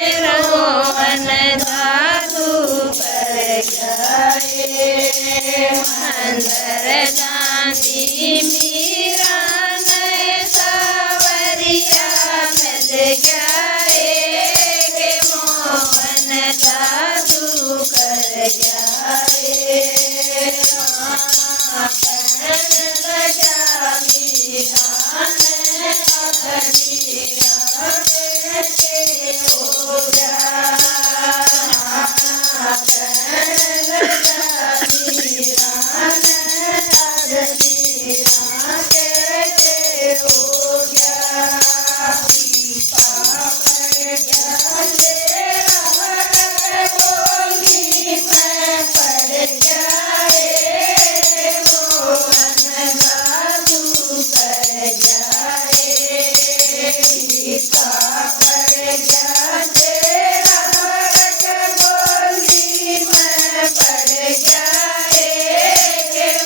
मोहन जादू कर गए अंदर चांदी मीरा ने सावरिया मिल गए के मोहन जादू कर गए कहने लगा मीरा ने अखरिया बेटे हो जा कहने लगा मीरा ने अखरिया बेटे हो गया पीपा पड़ गया तेरा बोली मैं पड़ गया मोहन जादू कर जाए पीपा पड़ गया तेरा बोली मैं पड़ गया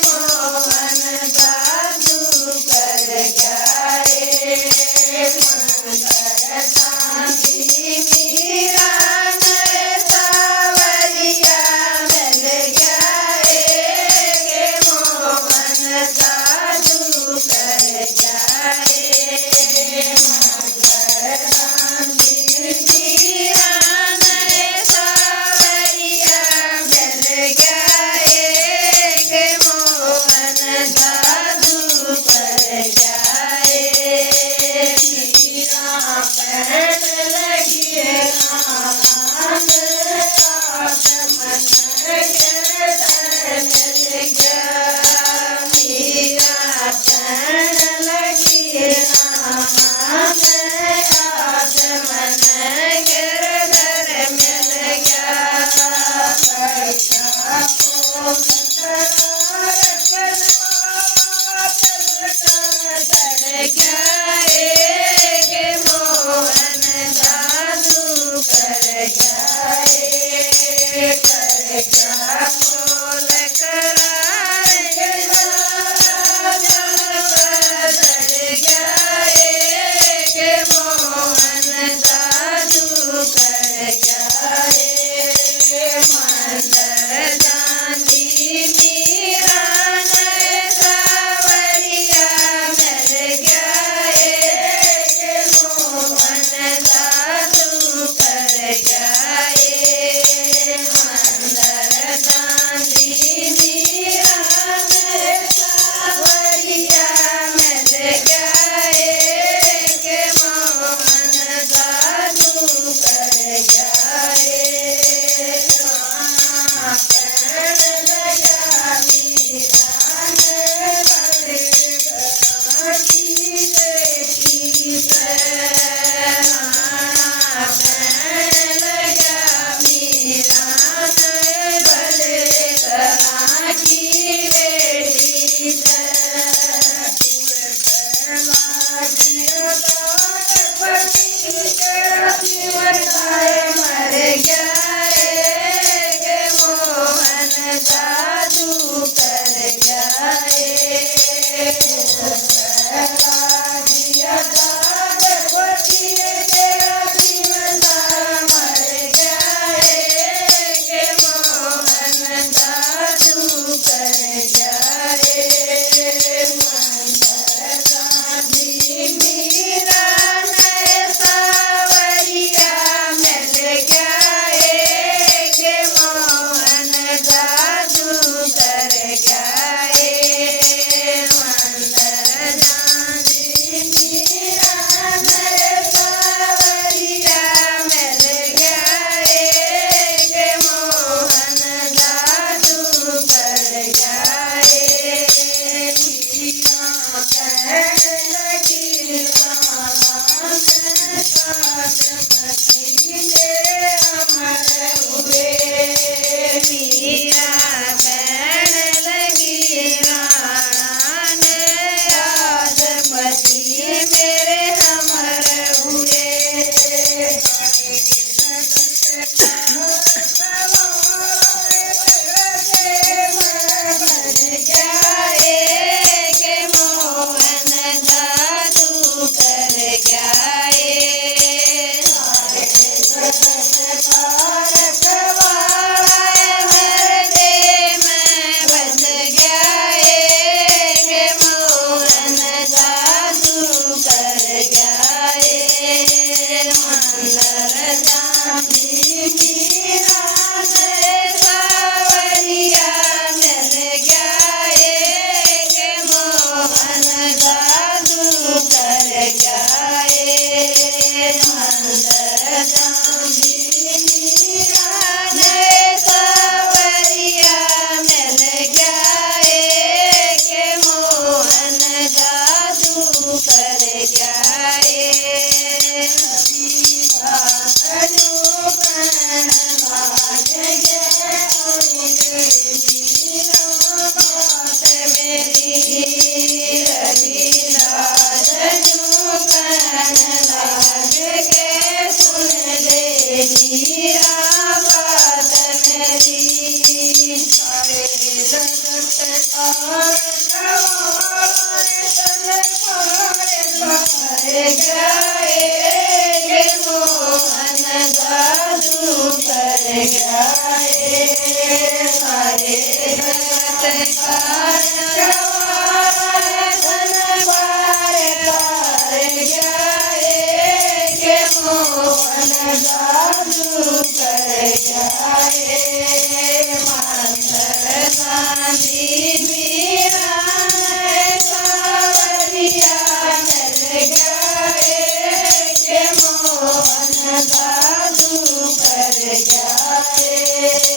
मोहन जादू कर जाए मंत्र चांदी मीरा ने सावरिया मिल गया मोहन जादू कर जाए मंत्र चांदी मीरा ने सावरिया मिल गया मोहन जादू कर जाए मीरा कहने लगी राम मन मिल गया मीरा कहने लगी राम मन गिरधर मिल गया पैसा को चढ़ गया मोहन जादू कर जाए कर गया बोल करार चढ़ गया मोहन जादू कर जाए मंत्र चांदी मीरा ने सावरिया मिल गया मोहन जादू कर जाए मंत्र चांदी मीरा ने सावरिया मिल गया मोहन जादू कर जाए कहने लगा मीरा ने बड़ी बेटी से कहने लगा मीरा ने बड़े तरह की बेटी से मर गया मोहन जादू कर जाए मीरा बात मेरी सारे जगत हर गाए के मोहन जादू कर गाए सारे जगत का धन पार गाए के मोहन जादू कर गाए मास्टर गांधी मीरा सावरिया मिल गए के मोहन जादू कर गाए